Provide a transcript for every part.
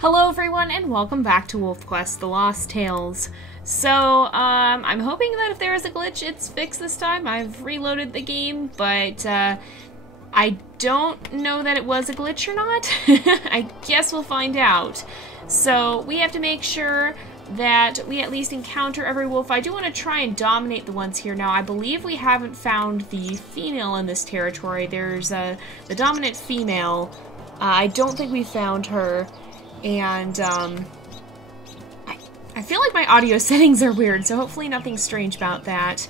Hello everyone and welcome back to WolfQuest, The Lost Tales. So, I'm hoping that if there is a glitch, it's fixed this time. I've reloaded the game, but, I don't know that it was a glitch or not. I guess we'll find out. So, we have to make sure that we at least encounter every wolf. I do want to try and dominate the ones here. Now, I believe we haven't found the female in this territory. There's, the dominant female. I don't think we found her. And, I feel like my audio settings are weird, so hopefully nothing's strange about that.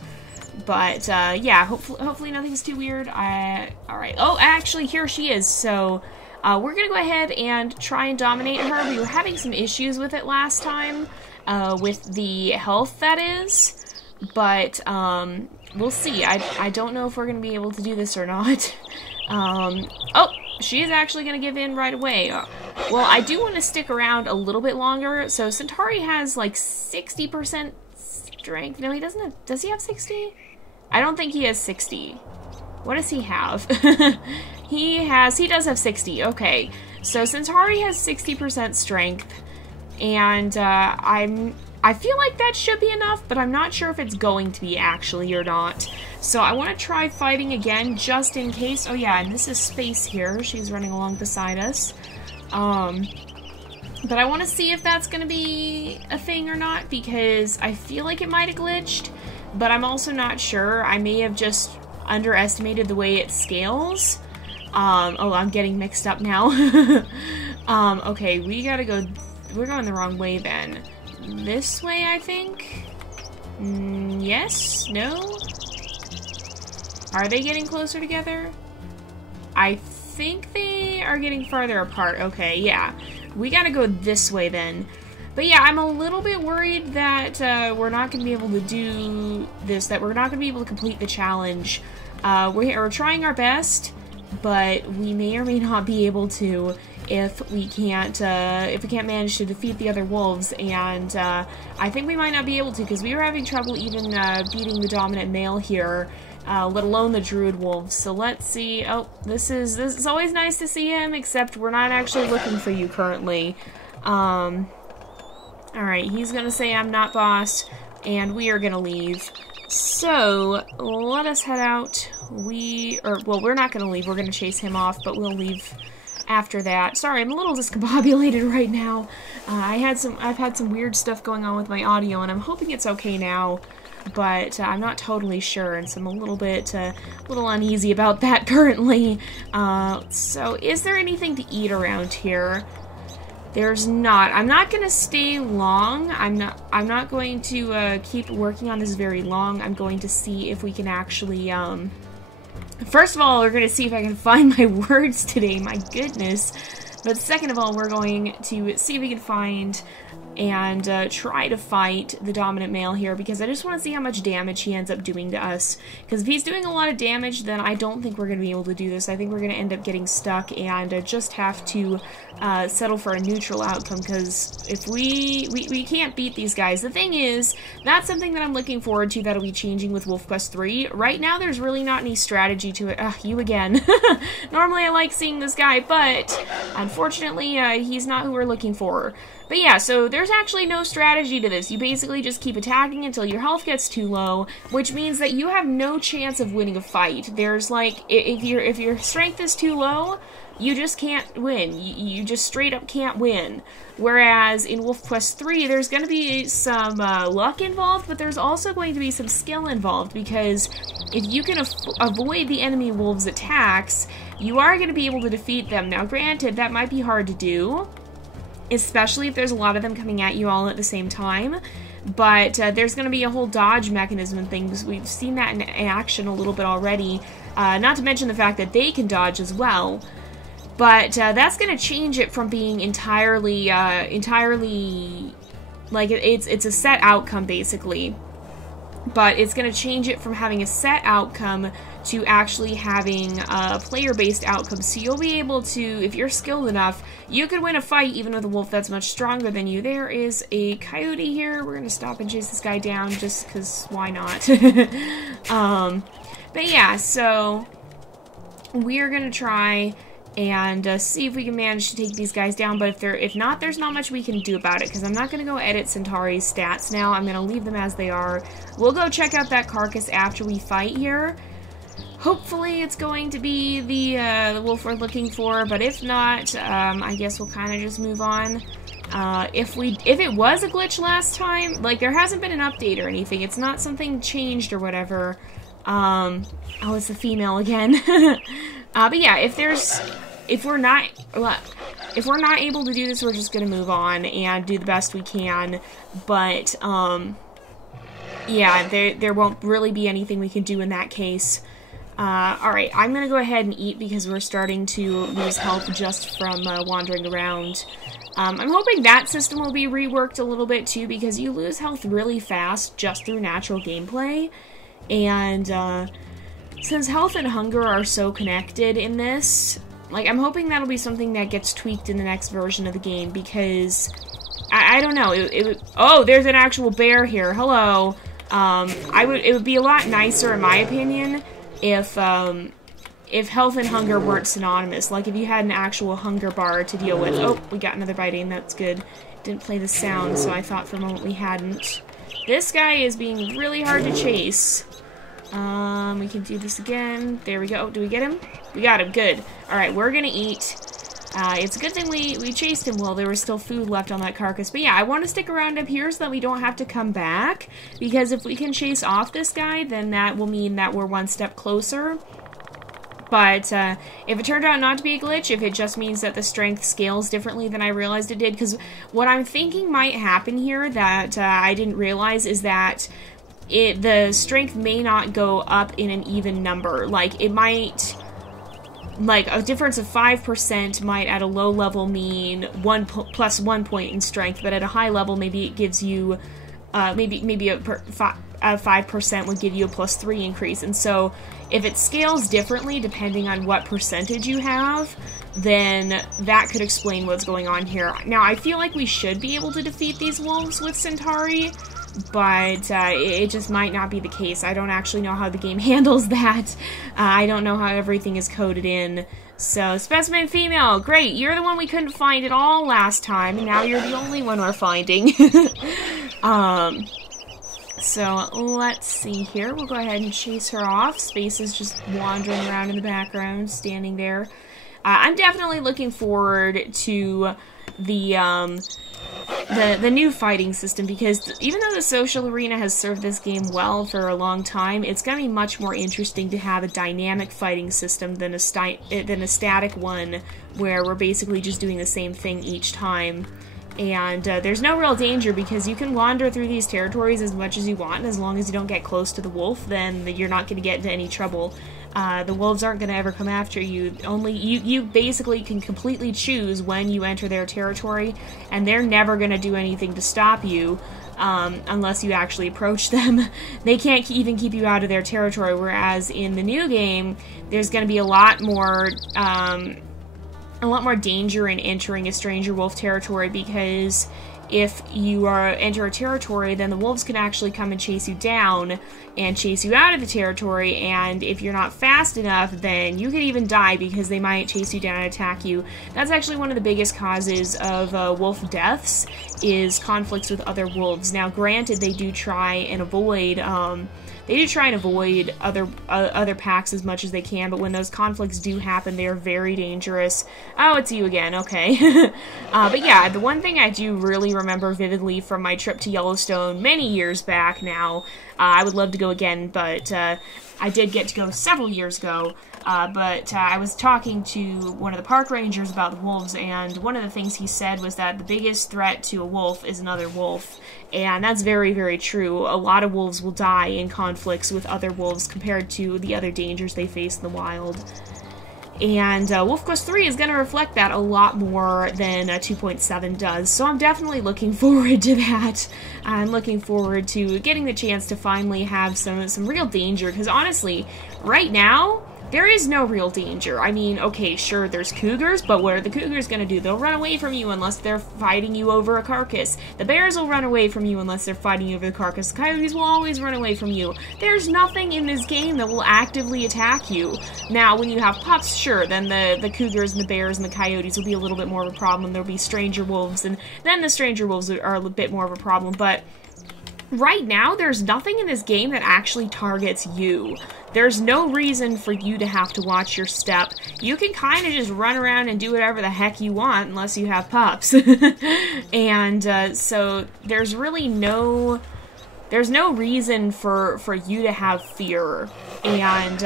But, yeah, hopefully nothing's too weird. Alright. Oh, actually, here she is. So, we're gonna go ahead and try and dominate her. We were having some issues with it last time, with the health, that is. But, we'll see. I don't know if we're gonna be able to do this or not. Oh! She is actually going to give in right away. Well, I do want to stick around a little bit longer. So Centauri has like 60% strength. No, he doesn't have, does he have 60? I don't think he has 60. What does he have? He does have 60. Okay. So Centauri has 60% strength. And I feel like that should be enough, but I'm not sure if it's going to be actually or not. So I want to try fighting again, just in case. Oh yeah, and this is Space here. She's running along beside us. But I want to see if that's going to be a thing or not, because I feel like it might have glitched, but I'm also not sure. I may have just underestimated the way it scales. Oh, I'm getting mixed up now. Okay, we gotta go. We're going the wrong way then. This way, I think? Yes? No? Are they getting closer together? I think they are getting farther apart. Okay, yeah. We gotta go this way then. But yeah, I'm a little bit worried that we're not going to be able to do this, that we're not going to be able to complete the challenge. We're trying our best, but we may or may not be able to if we can't manage to defeat the other wolves, and I think we might not be able to, because we were having trouble even beating the dominant male here, let alone the druid wolves. So let's see. Oh, this is always nice to see him, except we're not actually looking for you currently. Alright, he's gonna say I'm not boss, and we are gonna leave. So, let us head out. Well, we're not gonna leave, we're gonna chase him off, but we'll leave after that. Sorry, I'm a little discombobulated right now. I've had some weird stuff going on with my audio, and I'm hoping it's okay now, but I'm not totally sure, and so I'm a little uneasy about that currently. So is there anything to eat around here? There's not. I'm not gonna stay long. I'm not going to keep working on this very long. I'm going to see if we can actually first of all, we're going to see if I can find my words today, my goodness. But second of all, we're going to see if we can find and try to fight the dominant male here, because I just want to see how much damage he ends up doing to us. Because if he's doing a lot of damage, then I don't think we're going to be able to do this. I think we're going to end up getting stuck and just have to settle for a neutral outcome, because if we can't beat these guys. The thing is, that's something that I'm looking forward to that'll be changing with WolfQuest 3. Right now, there's really not any strategy to it. You again. Normally, I like seeing this guy, but unfortunately, he's not who we're looking for. But yeah, so there's actually no strategy to this. You basically just keep attacking until your health gets too low, which means that you have no chance of winning a fight. There's like, if your strength is too low, you just can't win. You just straight up can't win. Whereas in WolfQuest 3, there's going to be some luck involved, but there's also going to be some skill involved, because if you can avoid the enemy wolves' attacks, you are going to be able to defeat them. Now granted, that might be hard to do, especially if there's a lot of them coming at you all at the same time. But there's going to be a whole dodge mechanism and things. We've seen that in action a little bit already. Not to mention the fact that they can dodge as well. But that's going to change it from being entirely like it's a set outcome basically. But it's going to change it from having a set outcome to actually having a player-based outcome. So you'll be able to, if you're skilled enough, you could win a fight even with a wolf that's much stronger than you. There is a coyote here. We're going to stop and chase this guy down just because why not? But yeah, so we're going to try and see if we can manage to take these guys down. But if not, there's not much we can do about it, because I'm not going to go edit Centauri's stats now. I'm going to leave them as they are. We'll go check out that carcass after we fight here. Hopefully it's going to be the wolf we're looking for, but if not, I guess we'll kind of just move on. If it was a glitch last time, like, there hasn't been an update or anything. It's not something changed or whatever. Oh, it's the female again. But yeah, if we're not able to do this, we're just gonna move on and do the best we can. But, yeah, there won't really be anything we can do in that case. Alright, I'm gonna go ahead and eat because we're starting to lose health just from wandering around. I'm hoping that system will be reworked a little bit too, because you lose health really fast just through natural gameplay. And since health and hunger are so connected in this, like, I'm hoping that'll be something that gets tweaked in the next version of the game, because I don't know, oh, there's an actual bear here. Hello. It would be a lot nicer, in my opinion, if health and hunger weren't synonymous. Like, if you had an actual hunger bar to deal with. Oh, we got another biting, that's good. Didn't play the sound, so I thought for a moment we hadn't. This guy is being really hard to chase. We can do this again. There we go. Do we get him? We got him, good. Alright, we're gonna eat. It's a good thing we chased him while there was still food left on that carcass. But yeah, I want to stick around up here so that we don't have to come back, because if we can chase off this guy, then that will mean that we're one step closer. But if it turned out not to be a glitch, if it just means that the strength scales differently than I realized it did, because what I'm thinking might happen here that I didn't realize is that the strength may not go up in an even number. Like, it might... Like, a difference of 5% might at a low level mean plus 1 point in strength, but at a high level maybe it gives you, maybe a 5% would give you a +3 increase. And so if it scales differently depending on what percentage you have, then that could explain what's going on here. Now, I feel like we should be able to defeat these wolves with Centauri, but it just might not be the case. I don't actually know how the game handles that. I don't know how everything is coded in. So, specimen female, great, you're the one we couldn't find at all last time, and now you're the only one we're finding. So, let's see here. We'll go ahead and chase her off. Space is just wandering around in the background, standing there. I'm definitely looking forward to the new fighting system, because even though the social arena has served this game well for a long time, it's going to be much more interesting to have a dynamic fighting system than a static one where we're basically just doing the same thing each time. And there's no real danger, because you can wander through these territories as much as you want, and as long as you don't get close to the wolf, then you're not going to get into any trouble. The wolves aren't going to ever come after you. Only you basically can completely choose when you enter their territory, and they're never going to do anything to stop you unless you actually approach them. They can't even keep you out of their territory, whereas in the new game, there's going to be a lot more danger in entering a stranger wolf territory, because if you enter a territory, then the wolves can actually come and chase you down and chase you out of the territory, and if you're not fast enough, then you could even die, because they might chase you down and attack you. That's actually one of the biggest causes of wolf deaths, is conflicts with other wolves. Now, granted, they do try and avoid other packs as much as they can, but when those conflicts do happen, they are very dangerous. Oh, it's you again, okay. But yeah, the one thing I do really remember vividly from my trip to Yellowstone many years back now, I would love to go again, but I did get to go several years ago, but I was talking to one of the park rangers about the wolves, and one of the things he said was that the biggest threat to a wolf is another wolf, and that's very, very true. A lot of wolves will die in conflicts with other wolves compared to the other dangers they face in the wild. And WolfQuest 3 is going to reflect that a lot more than 2.7 does, so I'm definitely looking forward to that. I'm looking forward to getting the chance to finally have some real danger, because honestly, right now, there is no real danger. I mean, okay, sure, there's cougars, but what are the cougars gonna do? They'll run away from you unless they're fighting you over a carcass. The bears will run away from you unless they're fighting you over the carcass. The coyotes will always run away from you. There's nothing in this game that will actively attack you. Now, when you have pups, sure, then the cougars and the bears and the coyotes will be a little bit more of a problem. There'll be stranger wolves, and then the stranger wolves are a bit more of a problem, but right now, there's nothing in this game that actually targets you. There's no reason for you to have to watch your step. You can kind of just run around and do whatever the heck you want unless you have pups. And so there's really no reason for you to have fear. And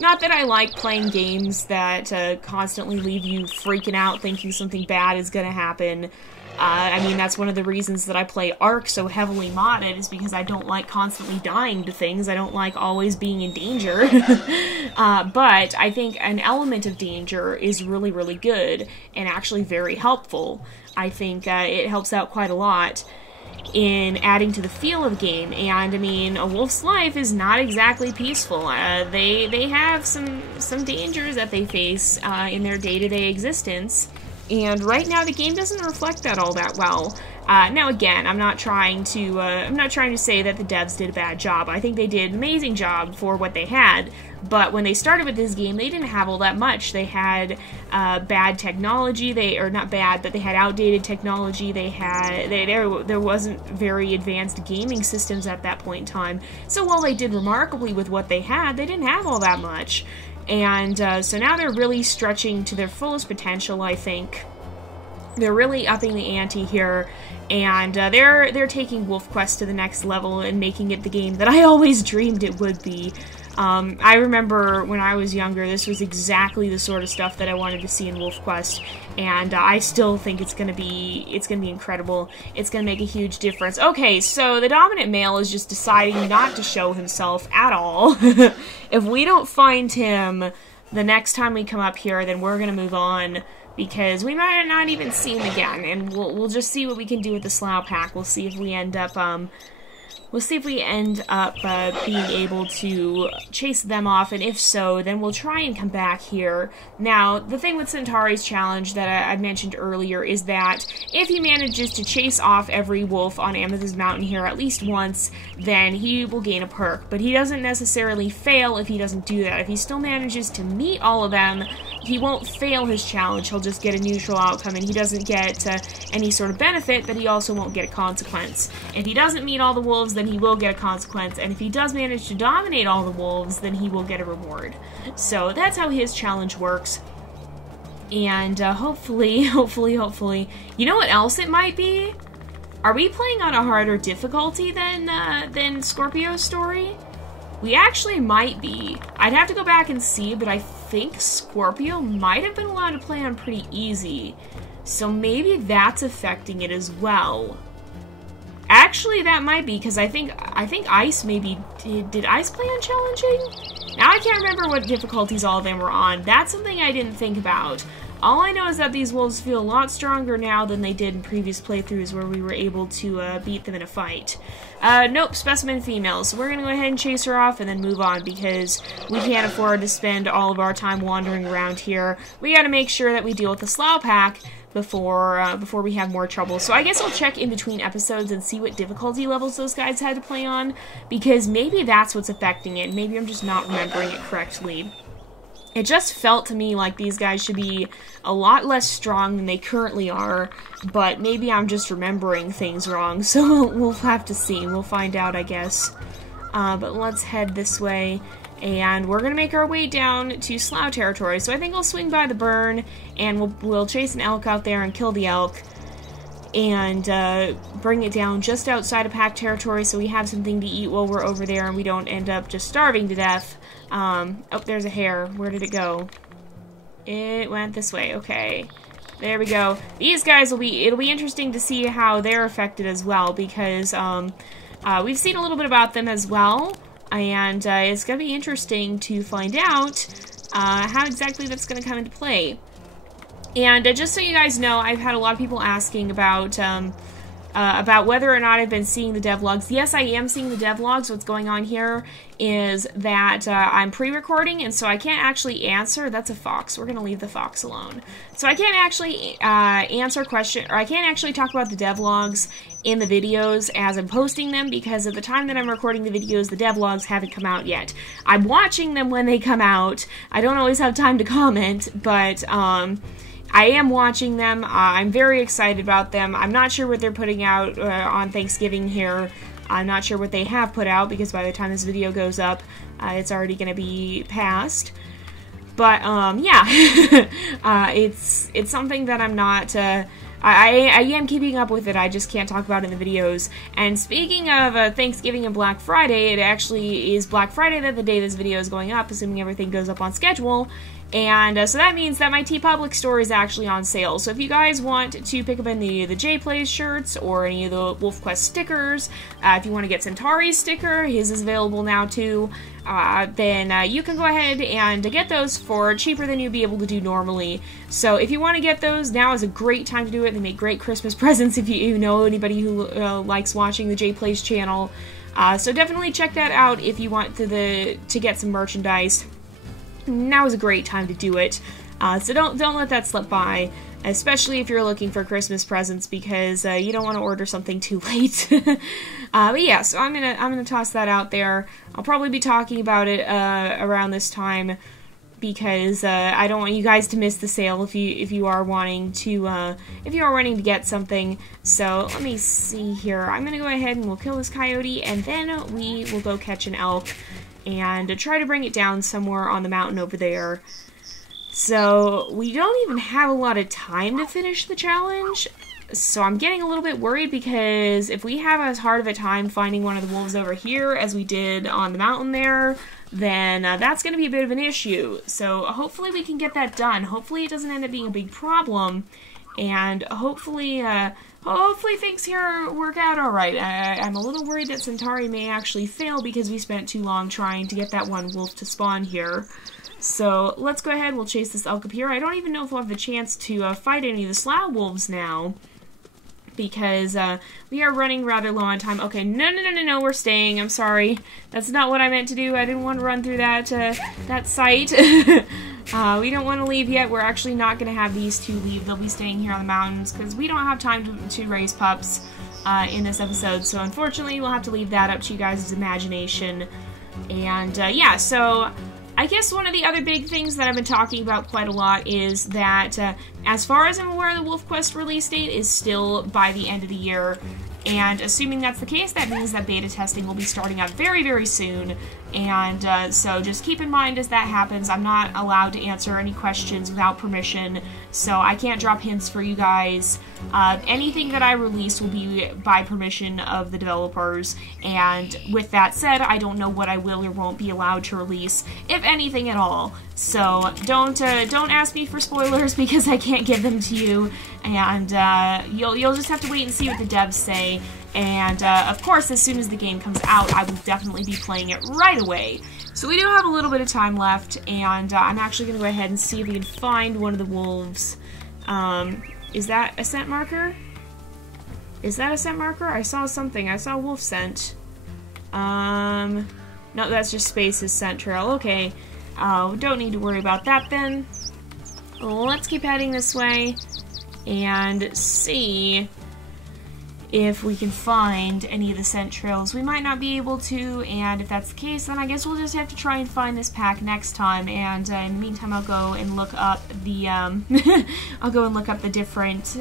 not that I like playing games that constantly leave you freaking out thinking something bad is going to happen. I mean, that's one of the reasons that I play Ark so heavily modded, is because I don't like constantly dying to things. I don't like always being in danger. But I think an element of danger is really, really good and actually very helpful. I think it helps out quite a lot in adding to the feel of the game. And I mean, a wolf's life is not exactly peaceful. They have some dangers that they face in their day-to-day existence. And right now, the game doesn't reflect that all that well. Now, again, I'm not trying to say that the devs did a bad job. I think they did an amazing job for what they had. But when they started with this game, they didn't have all that much. They had bad technology. Or not bad, but they had outdated technology. There wasn't very advanced gaming systems at that point in time. So while they did remarkably with what they had, they didn't have all that much. And so now they're really stretching to their fullest potential, I think. They're really upping the ante here, and they're taking WolfQuest to the next level and making it the game that I always dreamed it would be. I remember when I was younger, this was exactly the sort of stuff that I wanted to see in WolfQuest, and I still think it's gonna be incredible. It's gonna make a huge difference. Okay, so the dominant male is just deciding not to show himself at all. If we don't find him the next time we come up here, then we're gonna move on, because we might not even see him again, and we'll just see what we can do with the Slough Pack. We'll see if we end up being able to chase them off, and if so, then we'll try and come back here. Now, the thing with Centauri's challenge that I mentioned earlier is that if he manages to chase off every wolf on Amethyst Mountain here at least once, then he will gain a perk. But he doesn't necessarily fail if he doesn't do that. If he still manages to meet all of them, he won't fail his challenge. He'll just get a neutral outcome, and he doesn't get any sort of benefit, but he also won't get a consequence. If he doesn't meet all the wolves, then he will get a consequence, and if he does manage to dominate all the wolves, then he will get a reward. So that's how his challenge works. And hopefully, you know what else it might be? Are we playing on a harder difficulty than Scorpio's story? We actually might be. I'd have to go back and see, but I think Scorpio might have been allowed to play on pretty easy. So maybe that's affecting it as well. Actually, that might be, because I think Ice maybe did Ice play on challenging? Now I can't remember what difficulties all of them were on. That's something I didn't think about. All I know is that these wolves feel a lot stronger now than they did in previous playthroughs where we were able to beat them in a fight. Nope, specimen female. So we're gonna go ahead and chase her off and then move on, because we can't afford to spend all of our time wandering around here. We gotta make sure that we deal with the Slough Pack before we have more trouble. So I guess I'll check in between episodes and see what difficulty levels those guys had to play on, because maybe that's what's affecting it. Maybe I'm just not remembering it correctly. It just felt to me like these guys should be a lot less strong than they currently are, but maybe I'm just remembering things wrong, so we'll have to see. We'll find out, I guess. But let's head this way. And we're gonna make our way down to Slough territory. So I think I'll swing by the burn, and we'll chase an elk out there and kill the elk, and bring it down just outside of pack territory so we have something to eat while we're over there and we don't end up just starving to death. Oh, there's a hare. Where did it go? It went this way. Okay. There we go. These guys it'll be interesting to see how they're affected as well, because we've seen a little bit about them as well. And it's going to be interesting to find out how exactly that's going to come into play. And just so you guys know, I've had a lot of people asking about about whether or not I've been seeing the devlogs. Yes, I am seeing the devlogs. What's going on here is that I'm pre-recording, and so I can't actually answer. That's a fox. We're going to leave the fox alone. So I can't actually answer questions, or I can't actually talk about the devlogs in the videos as I'm posting them, because at the time that I'm recording the videos, the devlogs haven't come out yet. I'm watching them when they come out. I don't always have time to comment, but I am watching them. I'm very excited about them. I'm not sure what they're putting out on Thanksgiving here. I'm not sure what they have put out, because by the time this video goes up, it's already going to be past. But, yeah. It's something that I'm not... I am keeping up with it, I just can't talk about it in the videos. And speaking of Thanksgiving and Black Friday, it actually is Black Friday the day this video is going up, assuming everything goes up on schedule. And so that means that my TeePublic store is actually on sale. So if you guys want to pick up any of the JayPlays shirts or any of the WolfQuest stickers, if you want to get Centauri's sticker, his is available now too, then you can go ahead and get those for cheaper than you'd be able to do normally. So if you want to get those, now is a great time to do it. They make great Christmas presents if you know anybody who likes watching the JayPlays channel. So definitely check that out if you want to get some merchandise. Now is a great time to do it. So don't let that slip by, especially if you're looking for Christmas presents, because you don't want to order something too late. But yeah, so I'm gonna toss that out there. I'll probably be talking about it around this time, because I don't want you guys to miss the sale if you are wanting to get something. So let me see here. I'm gonna go ahead and we'll kill this coyote, and then we will go catch an elk and try to bring it down somewhere on the mountain over there. So we don't even have a lot of time to finish the challenge, so I'm getting a little bit worried, because if we have as hard of a time finding one of the wolves over here as we did on the mountain there, then that's going to be a bit of an issue. So hopefully we can get that done. Hopefully it doesn't end up being a big problem, and hopefully things here work out alright. I'm a little worried that Centauri may actually fail, because we spent too long trying to get that one wolf to spawn here. So let's go ahead, we'll chase this elk up here. I don't even know if we'll have the chance to fight any of the slough wolves now, because we are running rather low on time. Okay, no, we're staying. I'm sorry. That's not what I meant to do. I didn't want to run through that site. We don't want to leave yet. We're actually not going to have these two leave. They'll be staying here on the mountains, because we don't have time to raise pups in this episode. So unfortunately, we'll have to leave that up to you guys' imagination. And yeah, so I guess one of the other big things that I've been talking about quite a lot is that, as far as I'm aware, the WolfQuest release date is still by the end of the year. And assuming that's the case, that means that beta testing will be starting up very, very soon. And so just keep in mind as that happens, I'm not allowed to answer any questions without permission, so I can't drop hints for you guys. Anything that I release will be by permission of the developers, and with that said, I don't know what I will or won't be allowed to release, if anything at all. So don't ask me for spoilers, because I can't give them to you, and you'll just have to wait and see what the devs say. And, of course, as soon as the game comes out, I will definitely be playing it right away. So we do have a little bit of time left, and I'm actually going to go ahead and see if we can find one of the wolves. Is that a scent marker? Is that a scent marker? I saw something. I saw wolf scent. No, that's just Space's scent trail. Okay. Don't need to worry about that then. Let's keep heading this way and see if we can find any of the scent trails. We might not be able to, and if that's the case, then I guess we'll just have to try and find this pack next time. And in the meantime, I'll go and look up the I'll go and look up the different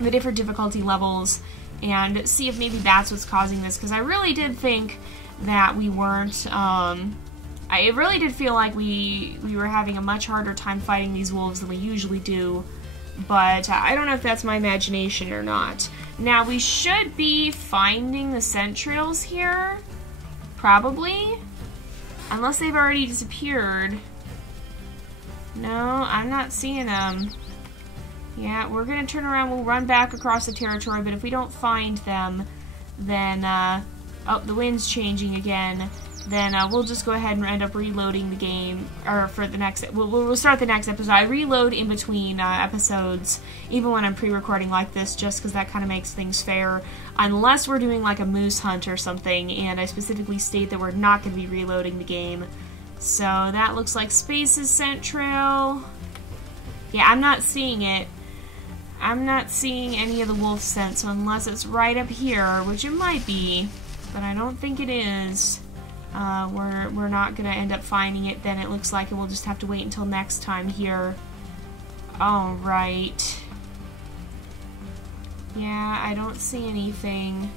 difficulty levels and see if maybe that's what's causing this. Because I really did think that we weren't. It really did feel like we were having a much harder time fighting these wolves than we usually do. But I don't know if that's my imagination or not. Now, we should be finding the scent trails here. Probably. Unless they've already disappeared. No, I'm not seeing them. Yeah, we're going to turn around. We'll run back across the territory. But if we don't find them, then... oh, the wind's changing again. then we'll just go ahead and end up reloading the game, or for the next, we'll start the next episode. I reload in between episodes, even when I'm pre-recording like this, just because that kind of makes things fair, unless we're doing like a moose hunt or something, and I specifically state that we're not going to be reloading the game. So that looks like Space's scent trail. Yeah, I'm not seeing it. I'm not seeing any of the wolf scent, so unless it's right up here, which it might be, but I don't think it is, we're not gonna end up finding it. Then it looks like we'll just have to wait until next time here. Alright. Yeah, I don't see anything.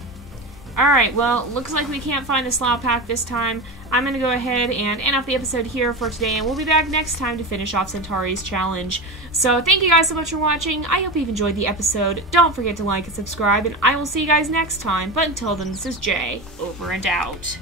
Alright, well, looks like we can't find the slough pack this time. I'm going to go ahead and end off the episode here for today, and we'll be back next time to finish off Centauri's challenge. So, thank you guys so much for watching. I hope you've enjoyed the episode. Don't forget to like and subscribe, and I will see you guys next time. But until then, this is Jay, over and out.